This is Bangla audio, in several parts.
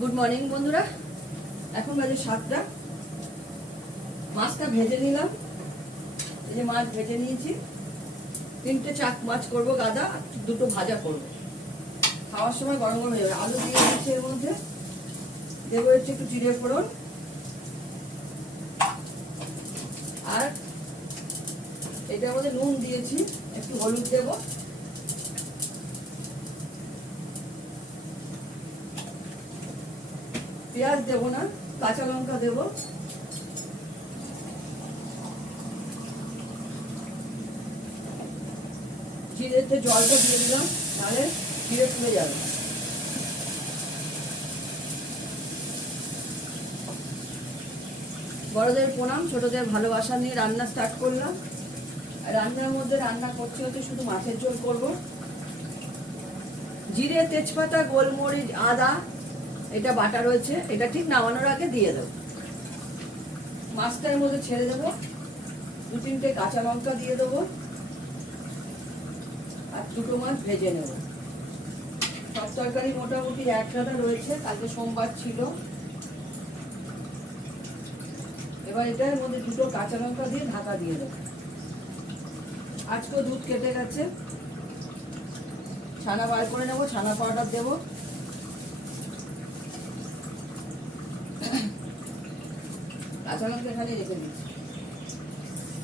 গুড মর্নিং বন্ধুরা, এখন বাজে 7টা। মাছটা ভেজে নিলাম। এই যে মাছ ভেজে নিয়েছি, 3টে চাক মাছ করবো, গাদা, 2টো ভাজা করবো। খাওয়ার সময় গরম গরম হয়ে যাবে। আলু দিয়ে দিচ্ছি, এর মধ্যে দেবো হচ্ছে একটু জিরে ফোড়ন, আর এটার মধ্যে নুন দিয়েছি, একটু হলুদ দেবো, পেঁয়াজ দেবো না, কাঁচা লঙ্কা দেবো, জিরেতে জলটা দিয়ে দিলাম, তাহলে জিরে ফুলে যাবে। বড়দের প্রণাম, ছোটদের ভালোবাসা নিয়ে রান্না স্টার্ট করলাম। আর রান্নার মধ্যে রান্না করছি হচ্ছে শুধু মাছের ঝোল করব। জিরে, তেজপাতা, গোলমরিচ, আদা এটা বাটা রয়েছে, এটা ঠিক নামানোর আগে দিয়ে দেবো। মাছটার মধ্যে ছেড়ে দেবো, 2-3টে কাঁচা লঙ্কা দিয়ে দেবো, আর 2টো মাছ ভেজে নেব। সব তরকারি মোটামুটি একসাথে রয়েছে, কালকে সোমবার ছিল। এবার এটার মধ্যে 2টো কাঁচা লঙ্কা দিয়ে ঢাকা দিয়ে দেবো। আজকেও দুধ কেটে গেছে, ছানা বার করে নেবো, ছানা পাউডার দেবো। কাঁচা লঙ্কা এখানে রেখে দিচ্ছি।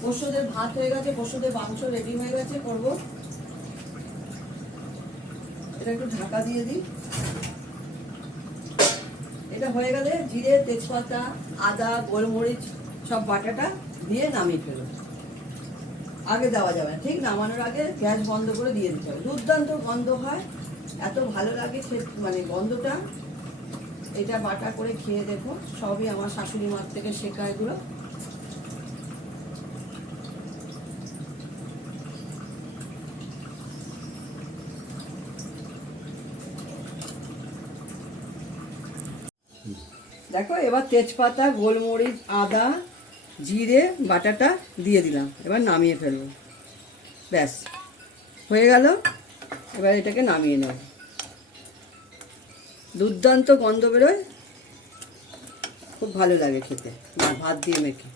পরশুদের ভাত হয়ে গেছে, পরশুদের মাংস রেডি হয়ে গেছে, করবো। এটা একটু ঢাকা দিয়ে দিই। এটা হয়ে গেলে জিরে, তেজপাতা, আদা, গোলমরিচ সব বাটাটা দিয়ে নামিয়ে ফেলো। আগে দেওয়া যাবে না, ঠিক নামানোর আগে গ্যাস বন্ধ করে দিয়ে দিতে হবে। দুর্দান্ত গন্ধ হয়, এত ভালো লাগে মানে গন্ধটা। এটা বাটা করে খেয়ে দেখো, সবই আমার শাশুড়ি মার থেকে শেখা এগুলো। দেখো, এবার তেজপাতা, গোলমরিচ, আদা, জিরে বাটাটা দিয়ে দিলাম। এবার নামিয়ে ফেলবো, ব্যাস হয়ে গেল। এবার এটাকে নামিয়ে নেব। দুর্দান্ত গন্ধ বেরোয়, খুব ভালো লাগে খেতে, ভাত দিয়ে মেখে।